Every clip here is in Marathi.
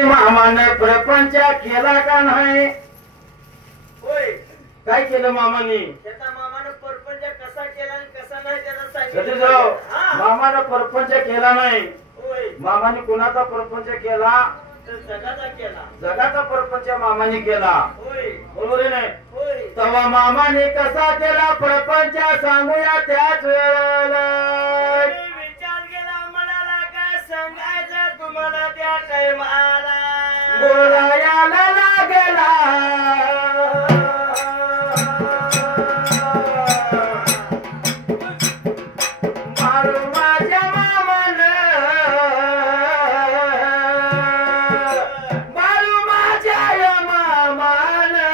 मामानं प्रपंच केला का नाही? होय. काय केलं मामानी? त्याचा मामानं परपंच कसा केला आणि कसा नाही त्याला सतीशराव, सांगितलं. मामानं प्रपंच केला नाही. होय. मामाने कुणाचा प्रपंच केला? तर जगाचा केला. जगाचा प्रपंच मामाने केला. होय. बरोबर आहे नाही? होय. तेव्हा मामाने कसा केला प्रपंच सांगूया त्याच वेळेला. विचार केला मला काय सांगायचं तुम्हाला त्या टाइमाला. बोलायला लागला मारू माझ्या मामानं, मारू माझ्या मामानं,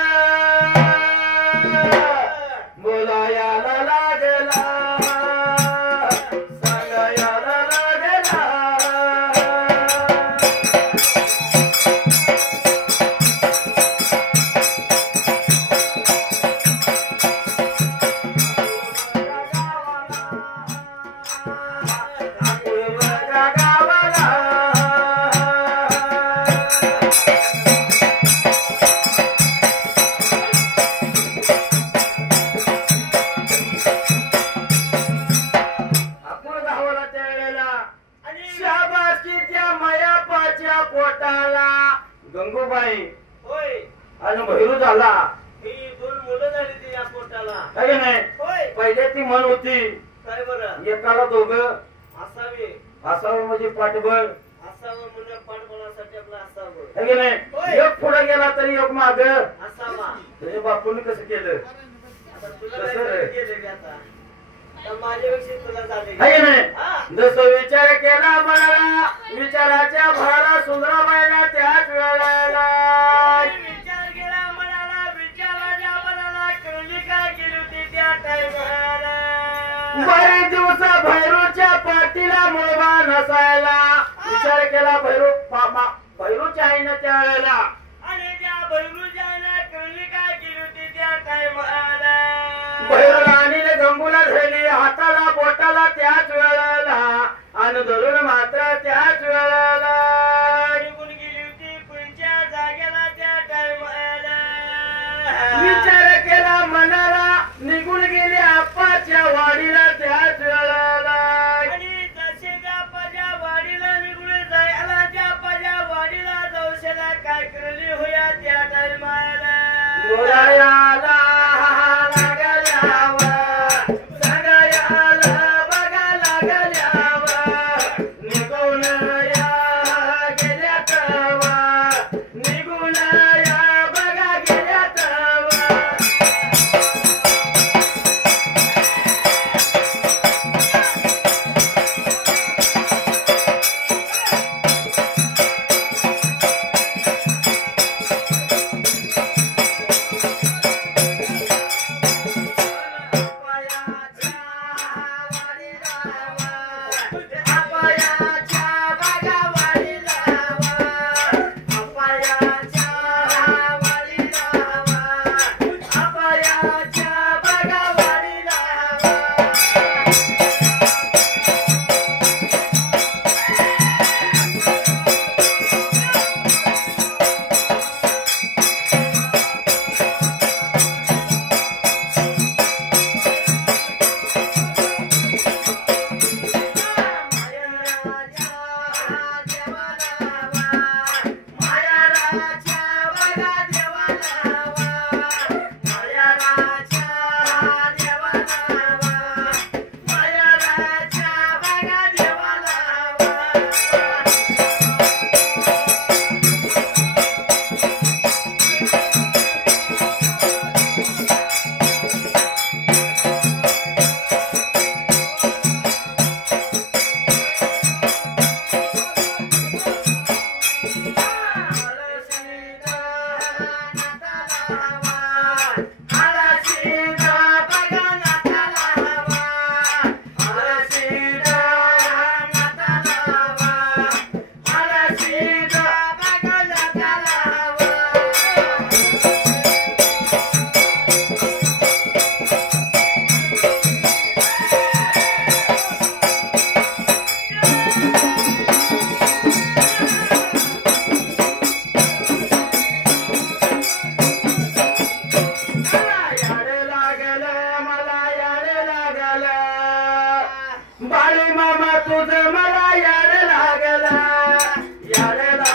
बोलायला लागला सांगायला लागला. गंगूबाई होय. आणि भैरू झाला. ही दोन मुलं झाली ती या पोटाला. काय नाही? होय. पहिले ती म्हण होती काय बरं एकाला दोघं असावे. असावं म्हणजे पाठबळ. असावं म्हणजे पाठबळासाठी आपलं असावं. काय नाही? होय. एक पुढे गेला तरी एक माग. असावा. तुझ्या बापूने कसं केलं? आता तुला कसं काय रे? केलं रे आता? तर माझ्यापेक्षा तुला झाले. काय नाही? हा. जसं विचार केला मला विचाराच्या भराला सुंदराबाईला त्याच वेळेला विचार केला मनाला विचाराच्या मनाला कळली काय केली होती त्या टाइमाला. बरेच दिवसा भैरूच्या पाठीला मुलगा नसायला. विचार केला भैरूच्या आईनं त्या वेळेला. आणि त्या भैरूच्या कळली काय केली होती त्या टाइमाला. भैरूला आणि गंगूला धरली हाताला बोटाला त्याच वेळेला आणि धरून मात्र त्याच वेळेला निघून गेली होती कोणत्या जागेला त्या टाइमाला. विचार केला मनाला निघून गेली आप्पाच्या वाडीला त्याच वेळेला. आणि जसे जापाच्या वाडीला निघून जायला जापाच्या वाडीला जाऊशेला काय करली होया त्या टाइमाला. बोलायला लागल्यावर सगळ्याला बघा लागल्यावर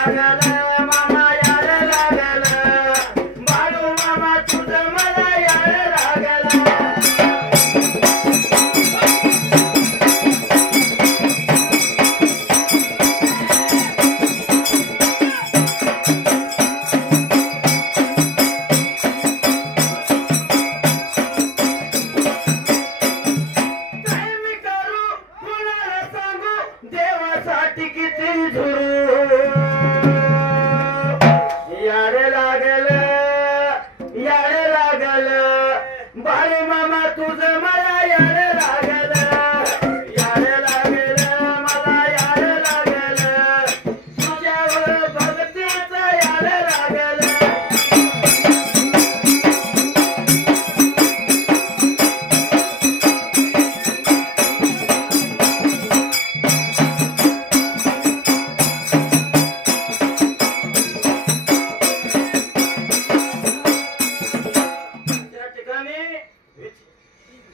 लागलं मामा याड लागलं बाळू मामा तुझं मला याड लागलं देवासाठी किती झुरू याडे लागल बाळू मामा तुझं मला याडे लागल मला याडे लागल तुझ्यावर भक्तीचं याडे लागल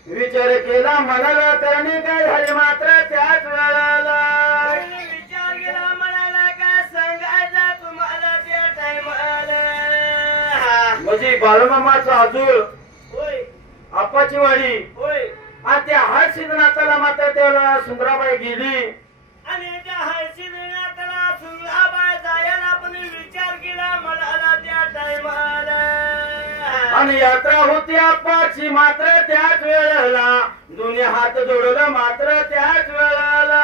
विचार केला मनाला करणे काय झाले मात्र त्याच वेळाला विचार केला मनाला काय सांगायचा तुम्हाला त्या टाइमाला म्हणजे बाळूमामाचा आजूळ होय आपाची वाडी होय आणि त्या हर सिद्धनाथाला मात्र त्यावेळेला सुंदराबाई गेली आणि त्या हर्षिनाथाला सुंदराबाई जायला पण विचार केला मनाला त्या टाइमाला आणि यात्रा होती आपाची मात्र त्याच वेळेला दोन्ही हात जोडलं मात्र त्याच वेळेला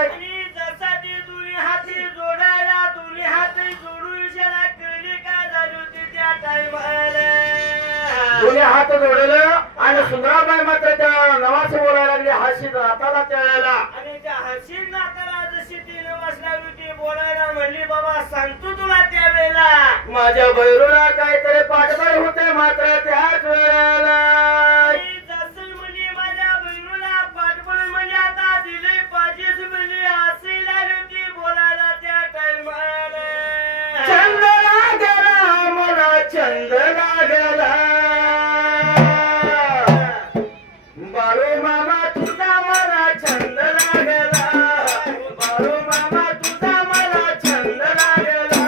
आणि जसा ती दोन्ही हाती जोडायला दोन्ही हात जोडून इशारा केली काय झाली होती त्या टाइमाला दोन्ही हात जोडलं आणि सुंदराबाई मात्र त्या नवास बोलायला लागली हाशीत हाताला त्यावेळेला आणि त्या हर्षिनाथाला जशी ती नवास लागली होती बोलायला म्हणली बाबा सांगतो तुला त्यावेळेला माझ्या बैरूला काहीतरी पाठबळ होते मात्र त्याच वेळेला जसं म्हणजे माझ्या बहिणीला पाठबळ म्हणजे आता दिले पाहिजेच म्हणजे असे लागली होती बोलायला त्या टाइमाला चंद लागला मला चंद लागला बाळू मामा तुझा मला छंद लागला बाळू मामा तुझा मला छंद लागला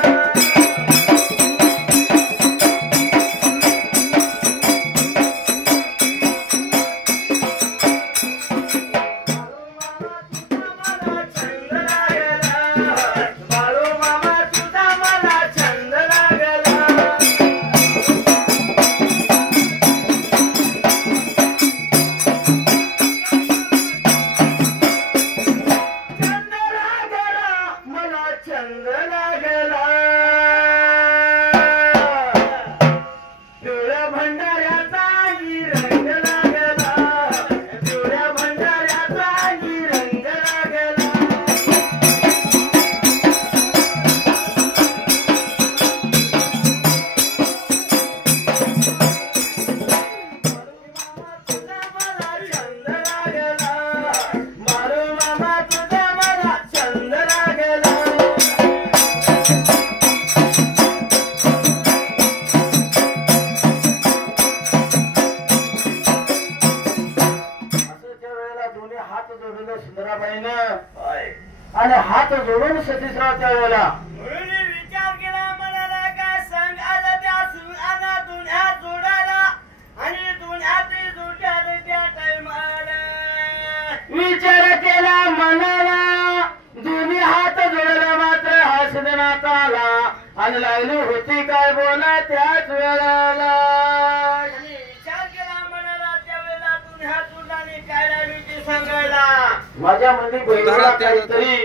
बाळू मामा तुझा मला छंद लागला छंद लागला मला छंद लागला पिवळ्या भंडाऱ्याचा ही रंग लागला पिवळ्या भंडाऱ्याचा ही रंग लागला तुझा मला छंद लागला बाळू मामा तुझा मला छंद लागला असं त्या वेळेला दोन्ही हात जोडले सुंदराबाईनं आणि हात जोडून सतीशराव त्या वेळेला म्हणून विचार केला मनाला काय सांगायला त्या सुनाला दोन्ही हात जोडायला आणि दोन्ही हात जोडल्याला त्या टाइमाला विचार केला मनाला दोन्ही हात जोडला मात्र हसदनात आला आणि लागली होती काय बोला त्याच वेळेला आणि विचार केला मनाला त्यावेळेला दोन्ही हात जोडल्याने काय लागली ते सांगायला माझ्या मध्ये बहिणीला काहीतरी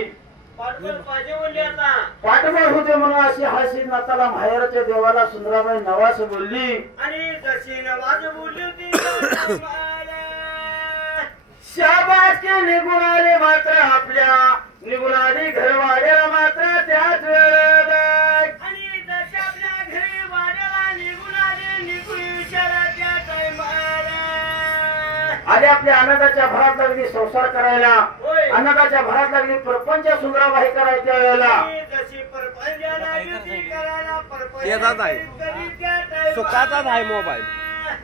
पाठबळ पाहिजे म्हणले आता पाठबळ होते म्हणून अशी हाशी नाताला माहेरच्या देवाला सुंदराबाई नवास बोलली आणि जशी नवाज बोलली होती त्या टाइमाला शाबासकी निघून आले मात्र आपल्या निघून आली घरवाड्याला मात्र त्याच वेळेला आणि जशा आपल्या घरी वाड्याला निघून आले निघून विचारा त्या टाइमाला आधी आपल्या अनाथाच्या भरात लागली संसार करायला होय. अनाथाच्या भरात लागली प्रपंच सुंदराबाई करायच्या वेळेला आणि जशी परपंचाला युती करायला येतात आहे. परपंच सुखाचाच आहे मोबाईल.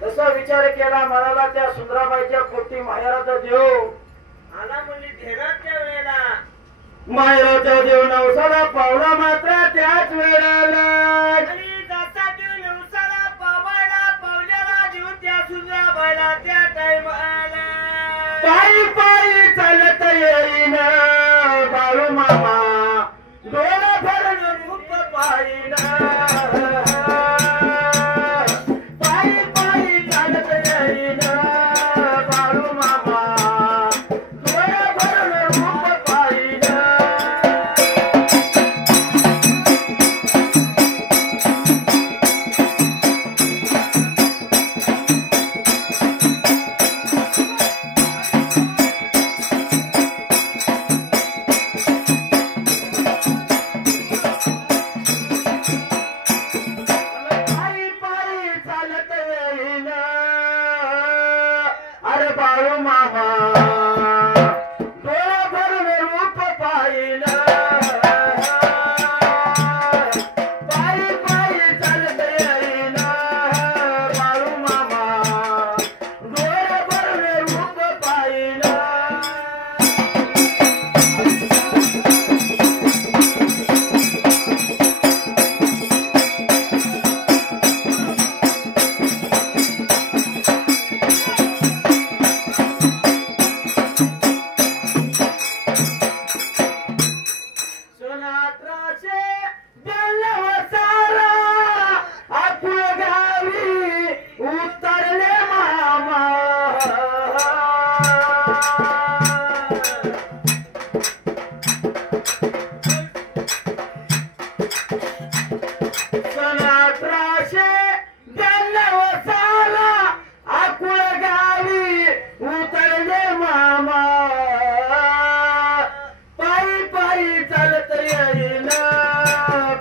तसा विचार केला मनाला त्या सुंदराबाईच्या पोटी माहेराचा देव आला म्हणजे घेणार त्या वेळेला माहेराचा देव नवसाला पावला मात्र त्या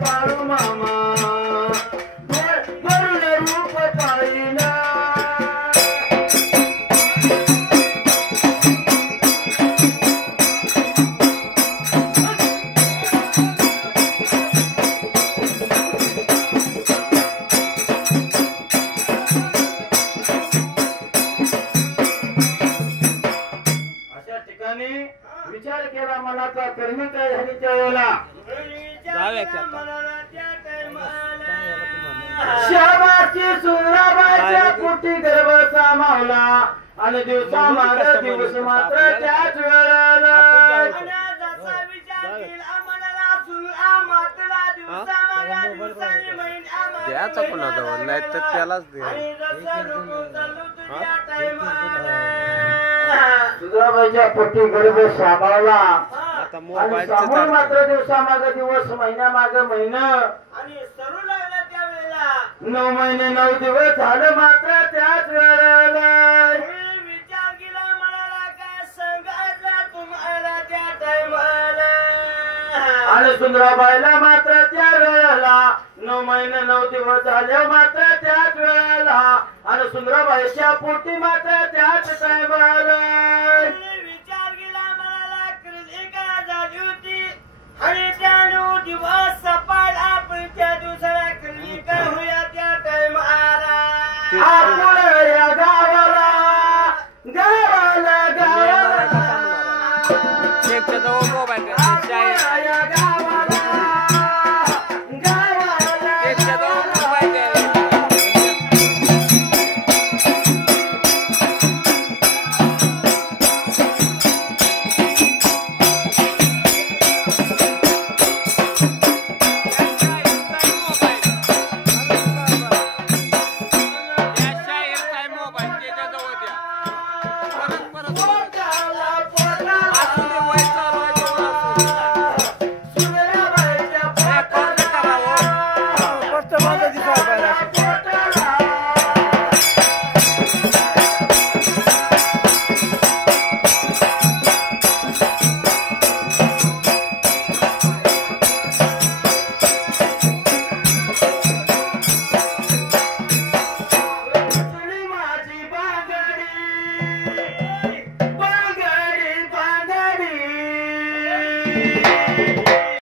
बाळू मामा वरुण रूप पाळीना विचार केला मनाचा कर्मी काय झाली त्यावेळेला शहबाची सुंदराबाईच्या पोटी गर्भ सामावला आणि दिवसा माग दिवस मात्र त्याच वेळेला द्याचा कोणाजवळ नाही तर त्यालाच द्या सुंदराबाईच्या पोटी गर्भ सामावला आता आणि मोबाईलचं समोर मात्र दिवसा माग दिवस महिन्या माग महिना आणि सरू लागला त्यावेळेला 9 महिने 9 दिवस झालं मात्र त्याच वेळेला विचार केला म्हणाला का सांगायचा तुम्हाला त्या टाइमाला आणि सुंदराबाईला मात्र त्या वेळेला 9 महिने 9 दिवस झाले मात्र त्याच वेळेला आणि सुंदराबाईच्या पोटी मात्र त्याच टायमाला विचार केला म्हणाला कृतिका झाली होती आणि त्यानु दिवस सपाट आपण त्या दिवसाला कृतिका होया त्या टाइमाला आपण